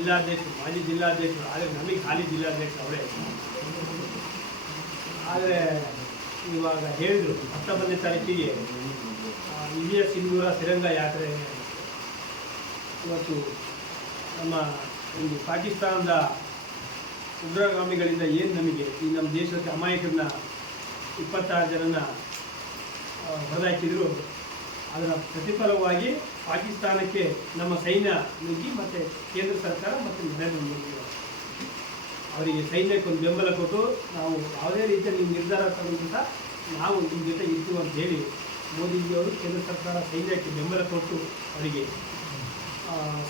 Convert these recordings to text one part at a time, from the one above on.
ಜಿಲ್ಲಾಧ್ಯಕ್ಷರು, ಮಾಜಿ ಜಿಲ್ಲಾಧ್ಯಕ್ಷರು. ಆದರೆ ನಮಗೆ ಹಾಲಿ ಜಿಲ್ಲಾಧ್ಯಕ್ಷ ಅವರೇ. ಆದರೆ ಇವಾಗ ಹೇಳಿದರು 19ನೇ ತಾರೀಕಿಗೆ ವಿಜಯ ಸಿಂಧೂರ ತಿರಂಗ ಯಾತ್ರೆ ಇವತ್ತು ನಮ್ಮ ಒಂದು ಪಾಕಿಸ್ತಾನದ ಉಗ್ರಗಾಮಿಗಳಿಂದ ಏನು ನಮಗೆ ಈ ನಮ್ಮ ದೇಶದ ಅಮಾಯಕರನ್ನ 26 ಜನನ ಹೊರದಾಕಿದ್ರು. ಅದರ ಪ್ರತಿಫಲವಾಗಿ ಪಾಕಿಸ್ತಾನಕ್ಕೆ ನಮ್ಮ ಸೈನ್ಯ ನುಗ್ಗಿ ಮತ್ತು ಕೇಂದ್ರ ಸರ್ಕಾರ ಮತ್ತು ನರೇಂದ್ರ ಮೋದಿ ಅವರಿಗೆ ಸೈನ್ಯಕ್ಕೆ ಒಂದು ಬೆಂಬಲ ಕೊಟ್ಟು ನಾವು ಯಾವುದೇ ರೀತಿಯಲ್ಲಿ ನಿರ್ಧಾರ ತಗೊಂಡ ನಾವು ನಿಮ್ಮ ಜೊತೆ ಇರ್ತೀವಿ ಅಂತ ಹೇಳಿ ಮೋದಿಜಿಯವರು ಕೇಂದ್ರ ಸರ್ಕಾರ ಸೈನ್ಯಕ್ಕೆ ಬೆಂಬಲ ಕೊಟ್ಟು ಅವರಿಗೆ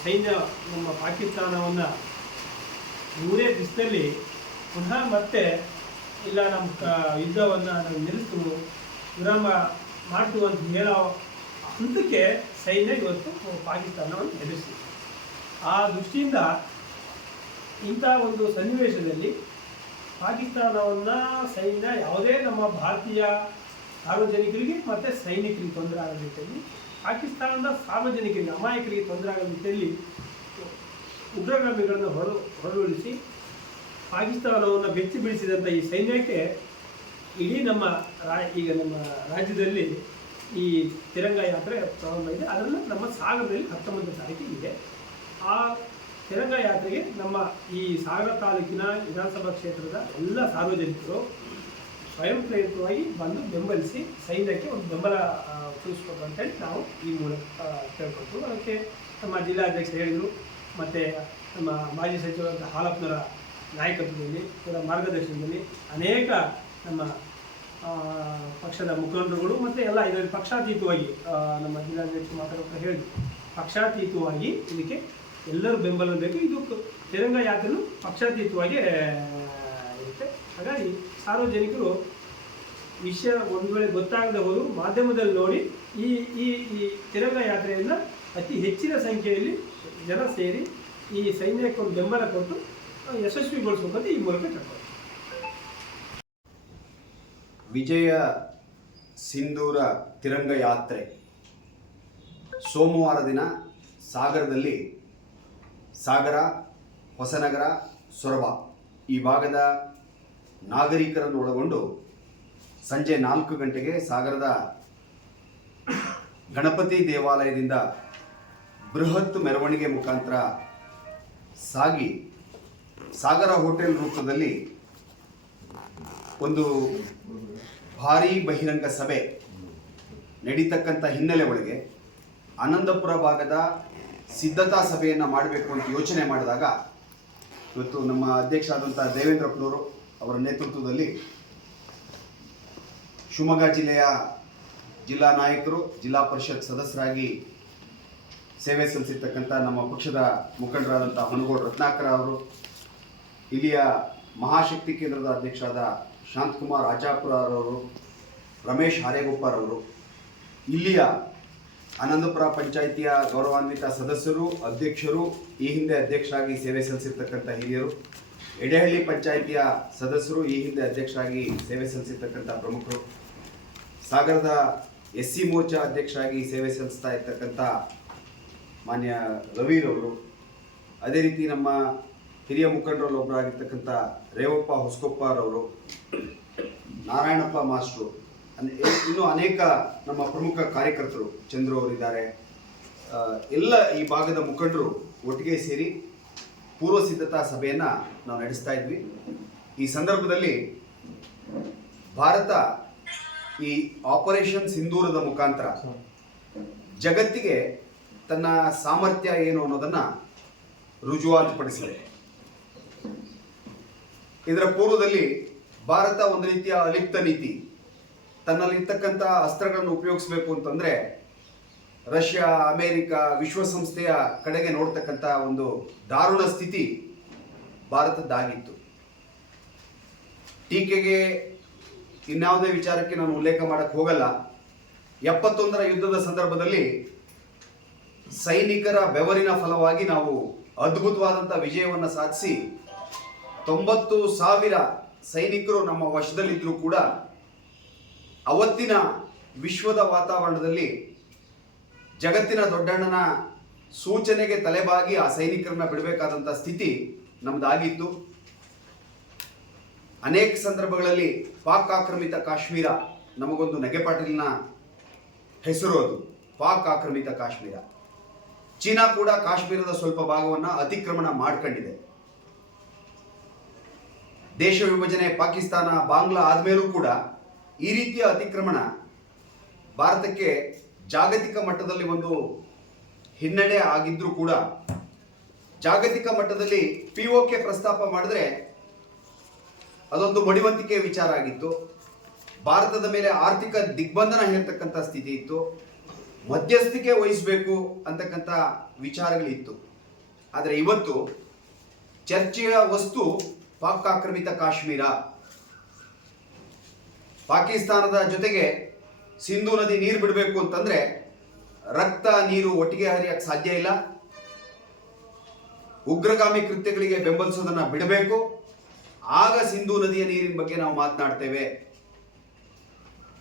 ಸೈನ್ಯ ನಮ್ಮ ಪಾಕಿಸ್ತಾನವನ್ನು 100 ದಿವಸದಲ್ಲಿ ಪುನಃ ಮತ್ತೆ ಇಲ್ಲ ನಮ್ಮ ಯುದ್ಧವನ್ನು ನಾವು ನಿಲ್ಲಿಸ್ತೀವಿ, ವಿರಾಮ ಮಾಡ್ತೀವಿ ಅಂತ ಹೇಳೋ ಹಂತಕ್ಕೆ ಸೈನ್ಯ ಇವತ್ತು ಪಾಕಿಸ್ತಾನವನ್ನು ಎದುರಿಸಿ. ಆ ದೃಷ್ಟಿಯಿಂದ ಇಂಥ ಒಂದು ಸನ್ನಿವೇಶದಲ್ಲಿ ಪಾಕಿಸ್ತಾನವನ್ನು ಸೈನ್ಯ ಯಾವುದೇ ನಮ್ಮ ಭಾರತೀಯ ಸಾರ್ವಜನಿಕರಿಗೆ ಮತ್ತು ಸೈನಿಕರಿಗೆ ತೊಂದರೆ ಆಗೋ ರೀತಿಯಲ್ಲಿ, ಪಾಕಿಸ್ತಾನದ ಸಾರ್ವಜನಿಕರಿಗೆ ಅಮಾಯಕರಿಗೆ ತೊಂದರೆ ಆಗೋ ರೀತಿಯಲ್ಲಿ ಉಗ್ರಗಾಮಿಗಳನ್ನು ಹೊರಡುಳಿಸಿ ಪಾಕಿಸ್ತಾನವನ್ನು ಬೆಚ್ಚಿ ಬೀಳಿಸಿದಂಥ ಈ ಸೈನ್ಯಕ್ಕೆ ಇಡೀ ನಮ್ಮ ಈಗ ನಮ್ಮ ರಾಜ್ಯದಲ್ಲಿ ಈ ತಿರಂಗ ಯಾತ್ರೆ ಪ್ರಾರಂಭ ಇದೆ. ಅದರಲ್ಲಿ ನಮ್ಮ ಸಾಗರದಲ್ಲಿ 19ನೇ ತಾರೀಕಿಗೆ ಇದೆ. ಆ ತಿರಂಗ ಯಾತ್ರೆಗೆ ನಮ್ಮ ಈ ಸಾಗರ ತಾಲೂಕಿನ ವಿಧಾನಸಭಾ ಕ್ಷೇತ್ರದ ಎಲ್ಲ ಸಾರ್ವಜನಿಕರು ಸ್ವಯಂ ಪ್ರೇರಿತವಾಗಿ ಬಂದು ಬೆಂಬಲಿಸಿ ಸೈನ್ಯಕ್ಕೆ ಒಂದು ಬೆಂಬಲ ಸೂಚಿಸಬೇಕು ಅಂತೇಳಿ ನಾವು ಈ ಮೂಲಕ ಕೇಳ್ಕೊಳ್ತೀವಿ. ಅದಕ್ಕೆ ನಮ್ಮ ಜಿಲ್ಲಾಧ್ಯಕ್ಷರು ಹೇಳಿದರು ಮತ್ತು ನಮ್ಮ ಮಾಜಿ ಸಚಿವರಾದ ಹಾಲಪ್ಪನವರ ನಾಯಕತ್ವದಲ್ಲಿ ಇವರ ಮಾರ್ಗದರ್ಶನದಲ್ಲಿ ಅನೇಕ ನಮ್ಮ ಪಕ್ಷದ ಮುಖಂಡರುಗಳು ಮತ್ತು ಎಲ್ಲ ಇದರಲ್ಲಿ ಪಕ್ಷಾತೀತವಾಗಿ ನಮ್ಮ ಜಿಲ್ಲಾಧ್ಯಕ್ಷರು ಮಾತಾಡೋಕೆ ಹೇಳಿದರು, ಪಕ್ಷಾತೀತವಾಗಿ ಇದಕ್ಕೆ ಎಲ್ಲರೂ ಬೆಂಬಲ ಬೇಕು. ಇದು ತಿರಂಗ ಯಾತ್ರೆಯೂ ಪಕ್ಷಾತೀತವಾಗಿ ಇರುತ್ತೆ. ಹಾಗಾಗಿ ಸಾರ್ವಜನಿಕರು ವಿಷಯ ಒಂದು ವೇಳೆ ಗೊತ್ತಾಗದೆ ಹೋದರೂ ಮಾಧ್ಯಮದಲ್ಲಿ ನೋಡಿ ಈ ಈ ಈ ತಿರಂಗ ಯಾತ್ರೆಯನ್ನು ಅತಿ ಹೆಚ್ಚಿನ ಸಂಖ್ಯೆಯಲ್ಲಿ ಜನ ಸೇರಿ ಈ ಸೈನ್ಯಕ್ಕೆ ಒಂದು ಬೆಂಬಲ ಕೊಟ್ಟು ಯಶಸ್ವಿಗೊಳಿಸಬೇಕಂತ ಈ ಮೂಲಕ ಕೇಳ್ತಾರೆ. ವಿಜಯ ಸಿಂಧೂರ ತಿರಂಗ ಯಾತ್ರೆ ಸೋಮವಾರ ದಿನ ಸಾಗರದಲ್ಲಿ ಸಾಗರ, ಹೊಸನಗರ, ಸೊರಬ ಈ ಭಾಗದ ನಾಗರಿಕರನ್ನು ಒಳಗೊಂಡು ಸಂಜೆ 4 ಗಂಟೆಗೆ ಸಾಗರದ ಗಣಪತಿ ದೇವಾಲಯದಿಂದ ಬೃಹತ್ ಮೆರವಣಿಗೆ ಮುಖಾಂತರ ಸಾಗಿ ಸಾಗರ ಹೋಟೆಲ್ ರೂಪದಲ್ಲಿ ಒಂದು ಭಾರೀ ಬಹಿರಂಗ ಸಭೆ ನಡೀತಕ್ಕಂಥ ಹಿನ್ನೆಲೆ ಒಳಗೆ ಆನಂದಪುರ ಭಾಗದ ಸಿದ್ಧತಾ ಸಭೆಯನ್ನು ಮಾಡಬೇಕು ಅಂತ ಯೋಚನೆ ಮಾಡಿದಾಗ ಇವತ್ತು ನಮ್ಮ ಅಧ್ಯಕ್ಷ ಆದಂಥ ದೇವೇಂದ್ರಪ್ಪನವರು ಅವರ ನೇತೃತ್ವದಲ್ಲಿ ಶಿವಮೊಗ್ಗ ಜಿಲ್ಲೆಯ ಜಿಲ್ಲಾ ನಾಯಕರು, ಜಿಲ್ಲಾ ಪರಿಷತ್ ಸದಸ್ಯರಾಗಿ ಸೇವೆ ಸಲ್ಲಿಸಿರ್ತಕ್ಕಂಥ ನಮ್ಮ ಪಕ್ಷದ ಮುಖಂಡರಾದಂಥ ಹೊನಗೋಡು ರತ್ನಾಕರ ಅವರು, ಇಲ್ಲಿಯ ಮಹಾಶಕ್ತಿ ಕೇಂದ್ರದ ಅಧ್ಯಕ್ಷರಾದ ಶಾಂತಕುಮಾರ್ ಆಚಾಪುರ ಅವರು, ರಮೇಶ್ ಹಾರೇಗೊಪ್ಪರ್ ಅವರು, ಇಲ್ಲಿಯ ಆನಂದಪುರ ಪಂಚಾಯಿತಿಯ ಗೌರವಾನ್ವಿತ ಸದಸ್ಯರು, ಅಧ್ಯಕ್ಷರು, ಈ ಹಿಂದೆ ಅಧ್ಯಕ್ಷರಾಗಿ ಸೇವೆ ಸಲ್ಲಿಸಿರ್ತಕ್ಕಂಥ ಹಿರಿಯರು, ಎಡೆಹಳ್ಳಿ ಪಂಚಾಯಿತಿಯ ಸದಸ್ಯರು, ಈ ಹಿಂದೆ ಅಧ್ಯಕ್ಷರಾಗಿ ಸೇವೆ ಸಲ್ಲಿಸಿರ್ತಕ್ಕಂಥ ಪ್ರಮುಖರು, ಸಾಗರದ SC ಮೋರ್ಚಾ ಅಧ್ಯಕ್ಷರಾಗಿ ಸೇವೆ ಸಲ್ಲಿಸ್ತಾ ಇರ್ತಕ್ಕಂಥ ಮಾನ್ಯ ರವಿರವರು, ಅದೇ ರೀತಿ ನಮ್ಮ ಹಿರಿಯ ಮುಖಂಡರಲ್ಲೊಬ್ಬರಾಗಿರ್ತಕ್ಕಂಥ ರೇವಪ್ಪ ಹೊಸಕೊಪ್ಪರವರು, ನಾರಾಯಣಪ್ಪ ಮಾಸ್ಟ್ರು, ಇನ್ನೂ ಅನೇಕ ನಮ್ಮ ಪ್ರಮುಖ ಕಾರ್ಯಕರ್ತರು, ಚಂದ್ರು ಅವರಿದ್ದಾರೆ. ಎಲ್ಲ ಈ ಭಾಗದ ಮುಖಂಡರು ಒಟ್ಟಿಗೆ ಸೇರಿ ಪೂರ್ವ ಸಿದ್ಧತಾ ಸಭೆಯನ್ನು ನಾವು ನಡೆಸ್ತಾ ಇದ್ವಿ. ಈ ಸಂದರ್ಭದಲ್ಲಿ ಭಾರತ ಈ ಆಪರೇಷನ್ ಸಿಂಧೂರದ ಮುಖಾಂತರ ಜಗತ್ತಿಗೆ ತನ್ನ ಸಾಮರ್ಥ್ಯ ಏನು ಅನ್ನೋದನ್ನು ರುಜುವಾತುಪಡಿಸಿದೆ. ಇದರ ಪೂರ್ವದಲ್ಲಿ ಭಾರತ ಒಂದು ರೀತಿಯ ಅಲಿಪ್ತ ನೀತಿ, ತನ್ನಲ್ಲಿರ್ತಕ್ಕಂಥ ಅಸ್ತ್ರಗಳನ್ನು ಉಪಯೋಗಿಸಬೇಕು ಅಂತಂದರೆ ರಷ್ಯಾ, ಅಮೇರಿಕ, ವಿಶ್ವಸಂಸ್ಥೆಯ ಕಡೆಗೆ ನೋಡ್ತಕ್ಕಂಥ ಒಂದು ದಾರುಣ ಸ್ಥಿತಿ ಭಾರತದ್ದಾಗಿತ್ತು. ಟೀಕೆಗೆ ಇನ್ಯಾವುದೇ ವಿಚಾರಕ್ಕೆ ನಾನು ಉಲ್ಲೇಖ ಮಾಡಕ್ಕೆ ಹೋಗಲ್ಲ. 71ರ ಯುದ್ಧದ ಸಂದರ್ಭದಲ್ಲಿ ಸೈನಿಕರ ಬೆವರಿನ ಫಲವಾಗಿ ನಾವು ಅದ್ಭುತವಾದಂಥ ವಿಜಯವನ್ನು ಸಾಧಿಸಿ 90,000 ಸೈನಿಕರು ನಮ್ಮ ವಶದಲ್ಲಿದ್ದರೂ ಕೂಡ ಅವತ್ತಿನ ವಿಶ್ವದ ವಾತಾವರಣದಲ್ಲಿ ಜಗತ್ತಿನ ದೊಡ್ಡಣ್ಣನ ಸೂಚನೆಗೆ ತಲೆಬಾಗಿ ಆ ಸೈನಿಕರನ್ನ ಬಿಡಬೇಕಾದಂಥ ಸ್ಥಿತಿ ನಮ್ದಾಗಿತ್ತು. ಅನೇಕ ಸಂದರ್ಭಗಳಲ್ಲಿ ಪಾಕ್ ಆಕ್ರಮಿತ ಕಾಶ್ಮೀರ ನಮಗೊಂದು ನಗೆಪಾಟಲಿನ ಹೆಸರು. ಅದು ಪಾಕ್ ಆಕ್ರಮಿತ ಕಾಶ್ಮೀರ. ಚೀನಾ ಕೂಡ ಕಾಶ್ಮೀರದ ಸ್ವಲ್ಪ ಭಾಗವನ್ನು ಅತಿಕ್ರಮಣ ಮಾಡ್ಕೊಂಡಿದೆ. ದೇಶ ವಿಭಜನೆ ಪಾಕಿಸ್ತಾನ ಬಾಂಗ್ಲಾ ಆದಮೇಲೂ ಕೂಡ ಈ ರೀತಿಯ ಅತಿಕ್ರಮಣ ಭಾರತಕ್ಕೆ ಜಾಗತಿಕ ಮಟ್ಟದಲ್ಲಿ ಒಂದು ಹಿನ್ನಡೆ ಆಗಿದ್ರೂ ಕೂಡ ಜಾಗತಿಕ ಮಟ್ಟದಲ್ಲಿ POK ಪ್ರಸ್ತಾಪ ಮಾಡಿದ್ರೆ ಅದೊಂದು ಮಡಿವಂತಿಕೆ ವಿಚಾರ ಆಗಿತ್ತು. ಭಾರತದ ಮೇಲೆ ಆರ್ಥಿಕ ದಿಗ್ಬಂಧನ ಹೇಳ್ತಕ್ಕಂಥ ಸ್ಥಿತಿ ಇತ್ತು. ಮಧ್ಯಸ್ಥಿಕೆ ವಹಿಸಬೇಕು ಅಂತಕ್ಕಂಥ ವಿಚಾರಗಳಿತ್ತು. ಆದರೆ ಇವತ್ತು ಚರ್ಚೆಯ ವಸ್ತು ಪಾಕ್ ಆಕ್ರಮಿತ ಕಾಶ್ಮೀರ. ಪಾಕಿಸ್ತಾನದ ಜೊತೆಗೆ ಸಿಂಧೂ ನದಿ ನೀರು ಬಿಡಬೇಕು ಅಂತಂದ್ರೆ ರಕ್ತ ನೀರು ಒಟ್ಟಿಗೆ ಹರಿಯಕ್ಕೆ ಸಾಧ್ಯ ಇಲ್ಲ. ಉಗ್ರಗಾಮಿ ಕೃತ್ಯಗಳಿಗೆ ಬೆಂಬಲಿಸೋದನ್ನ ಬಿಡಬೇಕು. ಆಗ ಸಿಂಧೂ ನದಿಯ ನೀರಿನ ಬಗ್ಗೆ ನಾವು ಮಾತನಾಡ್ತೇವೆ.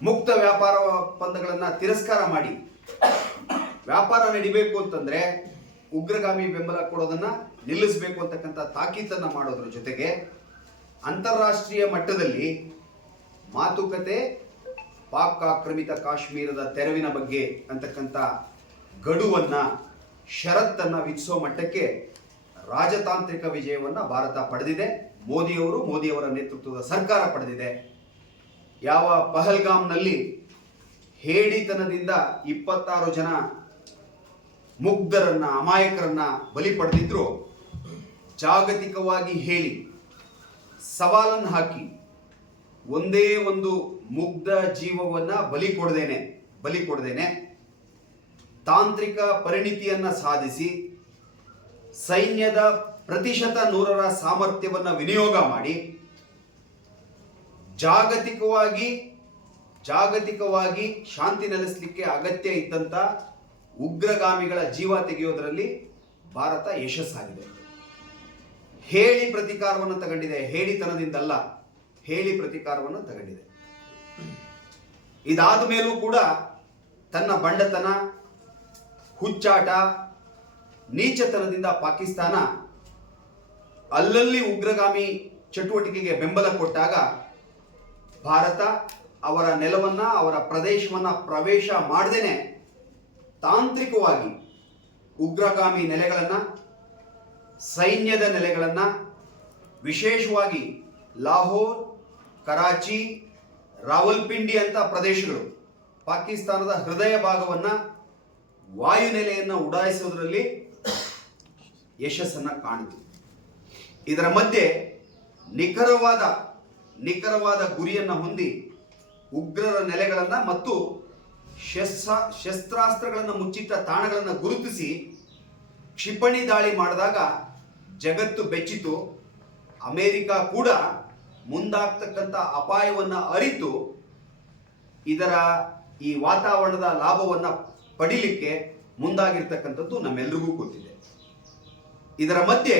ಮುಕ್ತ ವ್ಯಾಪಾರ ಒಪ್ಪಂದಗಳನ್ನು ತಿರಸ್ಕಾರ ಮಾಡಿ ವ್ಯಾಪಾರ ನಡಿಬೇಕು ಅಂತಂದ್ರೆ ಉಗ್ರಗಾಮಿ ಬೆಂಬಲ ಕೊಡೋದನ್ನ ನಿಲ್ಲಿಸಬೇಕು ಅಂತಕ್ಕಂಥ ತಾಕೀತನ್ನ ಮಾಡೋದ್ರ ಜೊತೆಗೆ ಅಂತಾರಾಷ್ಟ್ರೀಯ ಮಟ್ಟದಲ್ಲಿ ಮಾತುಕತೆ ಪಾಕ್ ಆಕ್ರಮಿತ ಕಾಶ್ಮೀರದ ತೆರವಿನ ಬಗ್ಗೆ ಅಂತಕ್ಕಂಥ ಗಡುವನ್ನ ಷರತ್ತನ್ನ ವಿಧಿಸೋ ಮಟ್ಟಕ್ಕೆ ರಾಜತಾಂತ್ರಿಕ ವಿಜಯವನ್ನ ಭಾರತ ಪಡೆದಿದೆ. ಮೋದಿಯವರ ನೇತೃತ್ವದ ಸರ್ಕಾರ ಪಡೆದಿದೆ. ಯಾವ ಪಹಲ್ಗಾಮ್ನಲ್ಲಿ ಹೇಡಿತನದಿಂದ 26 ಜನ ಮುಗ್ಧರನ್ನ ಅಮಾಯಕರನ್ನ ಬಲಿ ಪಡೆದಿದ್ರು, ಜಾಗತಿಕವಾಗಿ ಹೇಳಿ ಸವಾಲನ್ನು ಹಾಕಿ ಒಂದೇ ಒಂದು ಮುಗ್ಧ ಜೀವವನ್ನ ಬಲಿ ಕೊಡದೇನೆ ತಾಂತ್ರಿಕ ಪರಿಣಿತಿಯನ್ನ ಸಾಧಿಸಿ ಸೈನ್ಯದ ಪ್ರತಿಶತ 100ರ ಸಾಮರ್ಥ್ಯವನ್ನ ವಿನಿಯೋಗ ಮಾಡಿ ಜಾಗತಿಕವಾಗಿ ಶಾಂತಿ ನೆಲೆಸಲಿಕ್ಕೆ ಅಗತ್ಯ ಇದ್ದಂತ ಉಗ್ರಗಾಮಿಗಳ ಜೀವ ತೆಗೆಯೋದರಲ್ಲಿ ಭಾರತ ಯಶಸ್ಸಾಗಿದೆ. ಹೇಳಿ ಪ್ರತೀಕಾರವನ್ನು ತಗೊಂಡಿದೆ. ಹೇಡಿತನದಿಂದಲ್ಲ, ಹೇಳಿ ಪ್ರತೀಕಾರವನ್ನು ತಗೊಂಡಿದೆ. ಇದಾದ ಮೇಲೂ ಕೂಡ ತನ್ನ ಬಂಡತನ, ಹುಚ್ಚಾಟ, ನೀಚತನದಿಂದ ಪಾಕಿಸ್ತಾನ ಅಲ್ಲಲ್ಲಿ ಉಗ್ರಗಾಮಿ ಚಟುವಟಿಕೆಗೆ ಬೆಂಬಲ ಕೊಟ್ಟಾಗ ಭಾರತ ಅವರ ನೆಲವನ್ನ, ಅವರ ಪ್ರದೇಶವನ್ನ ಪ್ರವೇಶ ಮಾಡದೇನೆ ತಾಂತ್ರಿಕವಾಗಿ ಉಗ್ರಗಾಮಿ ನೆಲೆಗಳನ್ನ, ಸೈನ್ಯದ ನೆಲೆಗಳನ್ನ, ವಿಶೇಷವಾಗಿ ಲಾಹೋರ್, ಕರಾಚಿ, ರಾವಲ್ಪಿಂಡಿ ಅಂತ ಪ್ರದೇಶಗಳು, ಪಾಕಿಸ್ತಾನದ ಹೃದಯ ಭಾಗವನ್ನ ವಾಯುನೆಲೆಯನ್ನು ಉಡಾಯಿಸುವುದರಲ್ಲಿ ಯಶಸ್ಸನ್ನ ಕಾಣಿತು. ಇದರ ಮಧ್ಯೆ ನಿಖರವಾದ ಗುರಿಯನ್ನು ಹೊಂದಿ ಉಗ್ರರ ನೆಲೆಗಳನ್ನ ಮತ್ತು ಶಸ್ತ್ರಾಸ್ತ್ರಗಳನ್ನು ಮುಚ್ಚಿಟ್ಟ ತಾಣಗಳನ್ನು ಗುರುತಿಸಿ ಕ್ಷಿಪಣಿ ದಾಳಿ ಮಾಡಿದಾಗ ಜಗತ್ತು ಬೆಚ್ಚಿತು. ಅಮೆರಿಕ ಕೂಡ ಮುಂದಾಗ್ತಕ್ಕಂಥ ಅಪಾಯವನ್ನ ಅರಿತು ಇದರ ಈ ವಾತಾವರಣದ ಲಾಭವನ್ನ ಪಡಿಲಿಕ್ಕೆ ಮುಂದಾಗಿರ್ತಕ್ಕಂಥದ್ದು ನಮ್ಮೆಲ್ಲರಿಗೂ ಗೊತ್ತಿದೆ. ಇದರ ಮಧ್ಯೆ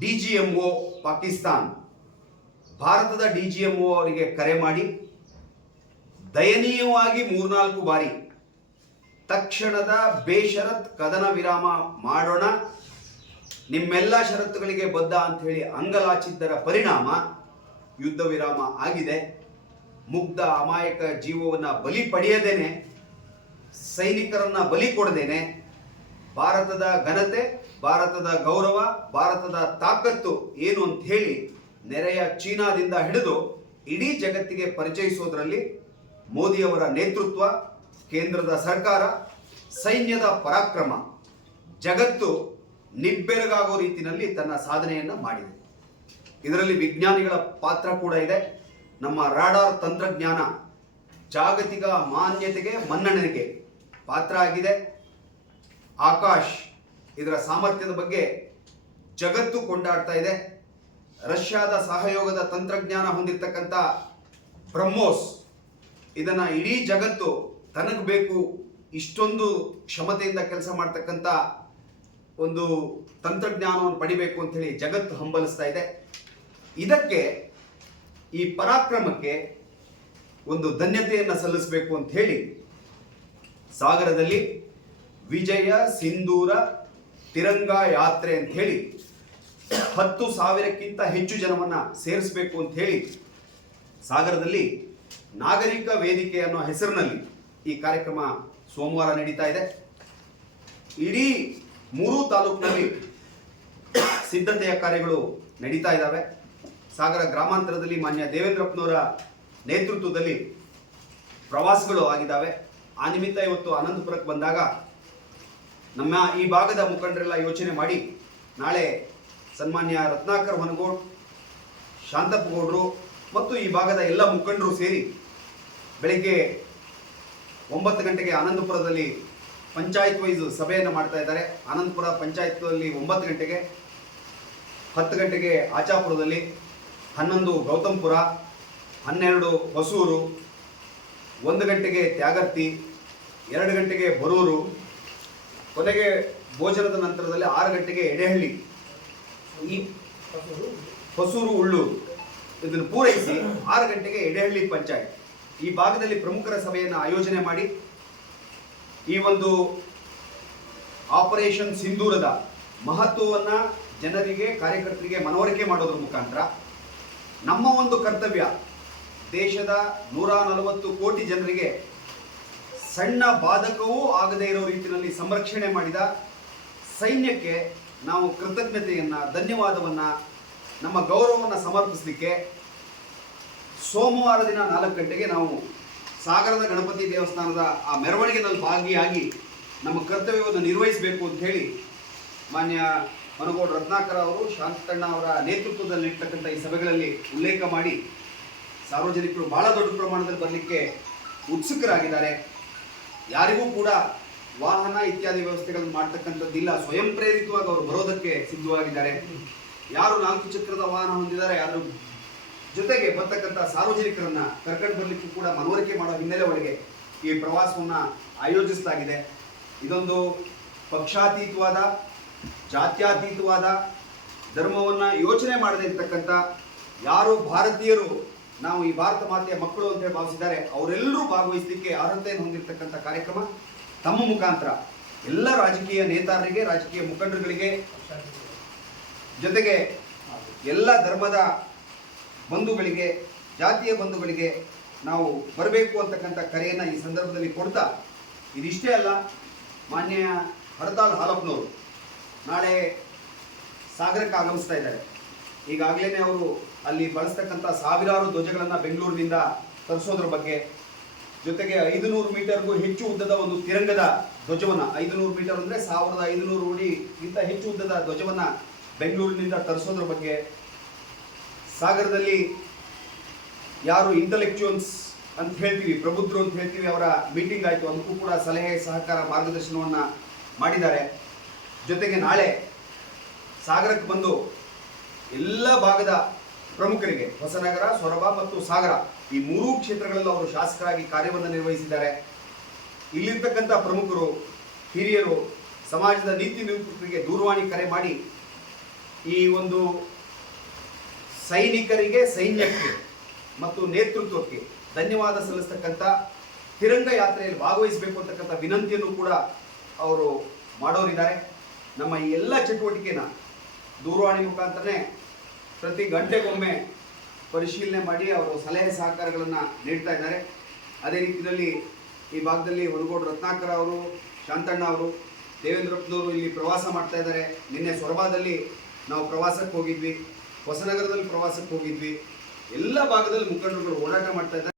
DGMO ಪಾಕಿಸ್ತಾನ್ ಭಾರತದ DGMO ಅವರಿಗೆ ಕರೆ ಮಾಡಿ ದಯನೀಯವಾಗಿ 3-4 ಬಾರಿ ತಕ್ಷಣದ ಬೇಷರತ್ ಕದನ ವಿರಾಮ ಮಾಡೋಣ, ನಿಮ್ಮೆಲ್ಲ ಷರತ್ತುಗಳಿಗೆ ಬದ್ಧ ಅಂತ ಹೇಳಿ ಅಂಗಲಾಚಿದ್ದರ ಪರಿಣಾಮ ಯುದ್ಧ ವಿರಾಮ ಆಗಿದೆ. ಮುಗ್ಧ ಅಮಾಯಕ ಜೀವವನ್ನ ಬಲಿ ಪಡೆಯದೇನೆ, ಸೈನಿಕರನ್ನ ಬಲಿ ಕೊಡದೇನೆ ಭಾರತದ ಘನತೆ, ಭಾರತದ ಗೌರವ, ಭಾರತದ ತಾಕತ್ತು ಏನು ಅಂತ ಹೇಳಿ ನೆರೆಯ ಚೀನಾದಿಂದ ಹಿಡಿದು ಇಡೀ ಜಗತ್ತಿಗೆ ಪರಿಚಯಿಸೋದ್ರಲ್ಲಿ ಮೋದಿಯವರ ನೇತೃತ್ವ, ಕೇಂದ್ರದ ಸರ್ಕಾರ, ಸೈನ್ಯದ ಪರಾಕ್ರಮ ಜಗತ್ತು ನಿಬ್ಬೆರಗಾಗೋ ರೀತಿಯಲ್ಲಿ ತನ್ನ ಸಾಧನೆಯನ್ನ ಮಾಡಿದೆ. ಇದರಲ್ಲಿ ವಿಜ್ಞಾನಿಗಳ ಪಾತ್ರ ಕೂಡ ಇದೆ. ನಮ್ಮ ರಾಡಾರ್ ತಂತ್ರಜ್ಞಾನ ಜಾಗತಿಕ ಮಾನ್ಯತೆಗೆ, ಮನ್ನಣೆಗೆ ಪಾತ್ರ ಆಗಿದೆ. ಆಕಾಶ್ ಇದರ ಸಾಮರ್ಥ್ಯದ ಬಗ್ಗೆ ಜಗತ್ತು ಕೊಂಡಾಡ್ತಾ ಇದೆ. ರಷ್ಯಾದ ಸಹಯೋಗದ ತಂತ್ರಜ್ಞಾನ ಹೊಂದಿರತಕ್ಕಂಥ ಬ್ರಹ್ಮೋಸ್ ಇದನ್ನ ಇಡೀ ಜಗತ್ತು ತನಗೆ ಬೇಕು, ಇಷ್ಟೊಂದು ಕ್ಷಮತೆಯಿಂದ ಕೆಲಸ ಮಾಡ್ತಕ್ಕಂಥ ಒಂದು ತಂತ್ರಜ್ಞಾನವನ್ನು ಪಡಿಬೇಕು ಅಂತ ಹೇಳಿ ಜಗತ್ತು ಹಂಬಲಿಸ್ತಾ ಇದೆ. ಇದಕ್ಕೆ, ಈ ಪರಾಕ್ರಮಕ್ಕೆ ಒಂದು ಧನ್ಯತೆಯನ್ನು ಸಲ್ಲಿಸಬೇಕು ಅಂತ ಹೇಳಿ ಸಾಗರದಲ್ಲಿ ವಿಜಯ ಸಿಂಧೂರ ತಿರಂಗ ಯಾತ್ರೆ ಅಂತ ಹೇಳಿ 10,000ಕ್ಕಿಂತ ಹೆಚ್ಚು ಜನವನ್ನ ಸೇರಿಸಬೇಕು ಅಂತ ಹೇಳಿ ಸಾಗರದಲ್ಲಿ ನಾಗರಿಕ ವೇದಿಕೆ ಅನ್ನೋ ಹೆಸರಿನಲ್ಲಿ ಈ ಕಾರ್ಯಕ್ರಮ ಸೋಮವಾರ ನಡೀತಾ ಇದೆ. ಇಡೀ 3 ತಾಲೂಕಿನಲ್ಲಿ ಸಿದ್ಧತೆಯ ಕಾರ್ಯಗಳು ನಡೀತಾ ಇದ್ದಾವೆ. ಸಾಗರ ಗ್ರಾಮಾಂತರದಲ್ಲಿ ಮಾನ್ಯ ದೇವೇಂದ್ರಪ್ಪನವರ ನೇತೃತ್ವದಲ್ಲಿ ಪ್ರವಾಸಗಳು ಆಗಿದ್ದಾವೆ. ಆ ನಿಮಿತ್ತ ಇವತ್ತು ಆನಂದಪುರಕ್ಕೆ ಬಂದಾಗ ನಮ್ಮ ಈ ಭಾಗದ ಮುಖಂಡರೆಲ್ಲ ಯೋಚನೆ ಮಾಡಿ ನಾಳೆ ಸನ್ಮಾನ್ಯ ರತ್ನಾಕರ್ ಹೊನಗೋಡ್, ಶಾಂತಪ್ಪ ಗೌಡ್ರು ಮತ್ತು ಈ ಭಾಗದ ಎಲ್ಲ ಮುಖಂಡರು ಸೇರಿ ಬೆಳಗ್ಗೆ 9 ಗಂಟೆಗೆ ಆನಂದಪುರದಲ್ಲಿ ಪಂಚಾಯತ್ ವೈಸ್ ಸಭೆಯನ್ನು ಮಾಡ್ತಾ ಇದ್ದಾರೆ. ಆನಂದಪುರ ಪಂಚಾಯತ್ನಲ್ಲಿ 9 ಗಂಟೆಗೆ, 10 ಗಂಟೆಗೆ ಆಚಾಪುರದಲ್ಲಿ, 11 ಗೌತಮ್ಪುರ, 12 ಹೊಸೂರು, 1 ಗಂಟೆಗೆ ತ್ಯಾಗರ್ತಿ, 2 ಗಂಟೆಗೆ ಬರೂರು, ಕೊನೆಗೆ ಭೋಜನದ ನಂತರದಲ್ಲಿ 6 ಗಂಟೆಗೆ ಎಡೆಹಳ್ಳಿ, ಈ ಹೊಸೂರು, ಉಳ್ಳೂರು ಇದನ್ನು ಪೂರೈಸಿ 6 ಗಂಟೆಗೆ ಎಡೆಹಳ್ಳಿ ಪಂಚಾಯತ್ ಈ ಭಾಗದಲ್ಲಿ ಪ್ರಮುಖರ ಸಭೆಯನ್ನು ಆಯೋಜನೆ ಮಾಡಿ ಈ ಒಂದು ಆಪರೇಷನ್ ಸಿಂಧೂರದ ಮಹತ್ವವನ್ನ ಜನರಿಗೆ, ಕಾರ್ಯಕರ್ತರಿಗೆ ಮನವರಿಕೆ ಮಾಡೋದ್ರ ಮುಖಾಂತರ ನಮ್ಮ ಒಂದು ಕರ್ತವ್ಯ ದೇಶದ 140 ಕೋಟಿ ಜನರಿಗೆ ಸಣ್ಣ ಬಾಧಕವೂ ಆಗದೇ ಇರೋ ರೀತಿಯಲ್ಲಿ ಸಂರಕ್ಷಣೆ ಮಾಡಿದ ಸೈನ್ಯಕ್ಕೆ ನಾವು ಕೃತಜ್ಞತೆಯನ್ನ, ಧನ್ಯವಾದವನ್ನ, ನಮ್ಮ ಗೌರವವನ್ನು ಸಮರ್ಪಿಸಲಿಕ್ಕೆ ಸೋಮವಾರ ದಿನ 4 ಗಂಟೆಗೆ ನಾವು ಸಾಗರದ ಗಣಪತಿ ದೇವಸ್ಥಾನದ ಆ ಮೆರವಣಿಗೆನಲ್ಲಿ ಭಾಗಿಯಾಗಿ ನಮ್ಮ ಕರ್ತವ್ಯವನ್ನು ನಿರ್ವಹಿಸಬೇಕು ಅಂತ ಹೇಳಿ ಮಾನ್ಯ ಮನಗೋಡ್ ರತ್ನಾಕರ್ ಅವರು, ಶಾಂತಣ್ಣ ಅವರ ನೇತೃತ್ವದಲ್ಲಿ ಇರ್ತಕ್ಕಂಥ ಈ ಸಭೆಗಳಲ್ಲಿ ಉಲ್ಲೇಖ ಮಾಡಿ ಸಾರ್ವಜನಿಕರು ಬಹಳ ದೊಡ್ಡ ಪ್ರಮಾಣದಲ್ಲಿ ಬರಲಿಕ್ಕೆ ಉತ್ಸುಕರಾಗಿದ್ದಾರೆ. ಯಾರಿಗೂ ಕೂಡ ವಾಹನ ಇತ್ಯಾದಿ ವ್ಯವಸ್ಥೆಗಳನ್ನು ಮಾಡ್ತಕ್ಕಂಥದ್ದಿಲ್ಲ, ಸ್ವಯಂ ಪ್ರೇರಿತವಾಗಿ ಅವರು ಬರೋದಕ್ಕೆ ಸಿದ್ಧವಾಗಿದ್ದಾರೆ. ಯಾರು 4 ಚಕ್ರದ ವಾಹನ ಹೊಂದಿದ್ದಾರೆ ಯಾರು ಜೊತೆಗೆ ಬರ್ತಕ್ಕಂಥ ಸಾರ್ವಜನಿಕರನ್ನ ಕರ್ಕೊಂಡು ಬರಲಿಕ್ಕೂ ಕೂಡ ಮನವರಿಕೆ ಮಾಡೋ ಹಿನ್ನೆಲೆ ಒಳಗೆ ಈ ಪ್ರವಾಸವನ್ನ ಆಯೋಜಿಸಲಾಗಿದೆ. ಇದೊಂದು ಪಕ್ಷಾತೀತವಾದ, ಜಾತ್ಯಾತೀತವಾದ, ಧರ್ಮವನ್ನ ಯೋಚನೆ ಮಾಡದೇ ಇರ್ತಕ್ಕಂಥ, ಯಾರು ಭಾರತೀಯರು ನಾವು ಈ ಭಾರತ ಮಾತೆಯ ಮಕ್ಕಳು ಅಂತ ಹೇಳಿ ಭಾವಿಸಿದ್ದಾರೆ ಅವರೆಲ್ಲರೂ ಭಾಗವಹಿಸಲಿಕ್ಕೆ ಅರ್ಹತೆಯನ್ನು ಹೊಂದಿರತಕ್ಕಂಥ ಕಾರ್ಯಕ್ರಮ. ತಮ್ಮ ಮುಖಾಂತರ ಎಲ್ಲ ರಾಜಕೀಯ ನೇತಾರರಿಗೆ, ರಾಜಕೀಯ ಮುಖಂಡರುಗಳಿಗೆ, ಜೊತೆಗೆ ಎಲ್ಲ ಧರ್ಮದ ಬಂಧುಗಳಿಗೆ, ಜಾತಿಯ ಬಂಧುಗಳಿಗೆ ನಾವು ಬರಬೇಕು ಅಂತಕ್ಕಂಥ ಕರೆಯನ್ನು ಈ ಸಂದರ್ಭದಲ್ಲಿ ಕೊಡ್ತಾ, ಇದಿಷ್ಟೇ ಅಲ್ಲ, ಮಾನ್ಯ ಹರತಾಳ್ ಹಾಲಪ್ಪನವರು ನಾಳೆ ಸಾಗರಕ್ಕೆ ಆಗಮಿಸ್ತಾ ಇದ್ದಾರೆ. ಈಗಾಗಲೇ ಅವರು ಅಲ್ಲಿ ಬಳಸ್ತಕ್ಕಂಥ ಸಾವಿರಾರು ಧ್ವಜಗಳನ್ನು ಬೆಂಗಳೂರಿನಿಂದ ತರಿಸೋದ್ರ ಬಗ್ಗೆ, ಜೊತೆಗೆ 500 ಮೀಟರ್ಗೂ ಹೆಚ್ಚು ಉದ್ದದ ಒಂದು ತಿರಂಗದ ಧ್ವಜವನ್ನು, 500 ಮೀಟರ್ ಅಂದರೆ 1500 ಅಡಿಗಿಂತ ಹೆಚ್ಚು ಉದ್ದದ ಧ್ವಜವನ್ನು ಬೆಂಗಳೂರಿನಿಂದ ತರಿಸೋದ್ರ ಬಗ್ಗೆ, ಸಾಗರದಲ್ಲಿ ಯಾರು ಇಂಟೆಲೆಕ್ಚುಯಲ್ಸ್ ಅಂತ ಹೇಳ್ತೀವಿ, ಪ್ರಬುದ್ಧರು ಅಂತ ಹೇಳ್ತೀವಿ, ಅವರ ಮೀಟಿಂಗ್ ಆಯಿತು, ಅದಕ್ಕೂ ಕೂಡ ಸಲಹೆ, ಸಹಕಾರ, ಮಾರ್ಗದರ್ಶನವನ್ನು ಮಾಡಿದ್ದಾರೆ. ಜೊತೆಗೆ ನಾಳೆ ಸಾಗರಕ್ಕೆ ಬಂದು ಎಲ್ಲ ಭಾಗದ ಪ್ರಮುಖರಿಗೆ, ಹೊಸನಗರ, ಸೊರಬ ಮತ್ತು ಸಾಗರ ಈ 3 ಕ್ಷೇತ್ರಗಳಲ್ಲೂ ಅವರು ಶಾಸಕರಾಗಿ ಕಾರ್ಯವನ್ನು ನಿರ್ವಹಿಸಿದ್ದಾರೆ. ಇಲ್ಲಿರ್ತಕ್ಕಂಥ ಪ್ರಮುಖರು, ಹಿರಿಯರು, ಸಮಾಜದ ನೀತಿ ನಿರೂಪಕರಿಗೆ ದೂರವಾಣಿ ಕರೆ ಮಾಡಿ ಈ ಒಂದು ಸೈನಿಕರಿಗೆ, ಸೈನ್ಯಕ್ಕೆ ಮತ್ತು ನೇತೃತ್ವಕ್ಕೆ ಧನ್ಯವಾದ ಸಲ್ಲಿಸ್ತಕ್ಕಂಥ ತಿರಂಗ ಯಾತ್ರೆಯಲ್ಲಿ ಭಾಗವಹಿಸಬೇಕು ಅಂತಕ್ಕಂಥ ವಿನಂತಿಯನ್ನು ಕೂಡ ಅವರು ಮಾಡೋರಿದ್ದಾರೆ. ನಮ್ಮ ಈ ಎಲ್ಲ ಚಟುವಟಿಕೆನ ದೂರವಾಣಿ ಮುಖಾಂತರನೇ ಪ್ರತಿ ಗಂಟೆಗೊಮ್ಮೆ ಪರಿಶೀಲನೆ ಮಾಡಿ ಅವರು ಸಲಹೆ ಸಹಕಾರಗಳನ್ನು ನೀಡ್ತಾ ಇದ್ದಾರೆ. ಅದೇ ರೀತಿಯಲ್ಲಿ ಈ ಭಾಗದಲ್ಲಿ ಹೊನಗೋಡ್ ರತ್ನಾಕರ್ ಅವರು, ಶಾಂತಣ್ಣ ಅವರು, ದೇವೇಂದ್ರಪ್ಪನವರು ಇಲ್ಲಿ ಪ್ರವಾಸ ಮಾಡ್ತಾ ಇದ್ದಾರೆ. ನಿನ್ನೆ ಸೊರಬಾದಲ್ಲಿ ನಾವು ಪ್ರವಾಸಕ್ಕೆ ಹೋಗಿದ್ವಿ, ಹೊಸನಗರದಲ್ಲಿ ಪ್ರವಾಸಕ್ಕೆ ಹೋಗಿದ್ವಿ. ಎಲ್ಲ ಭಾಗದಲ್ಲಿ ಮುಖಂಡರುಗಳು ಓಡಾಟ ಮಾಡ್ತಾ ಇದ್ದಾರೆ.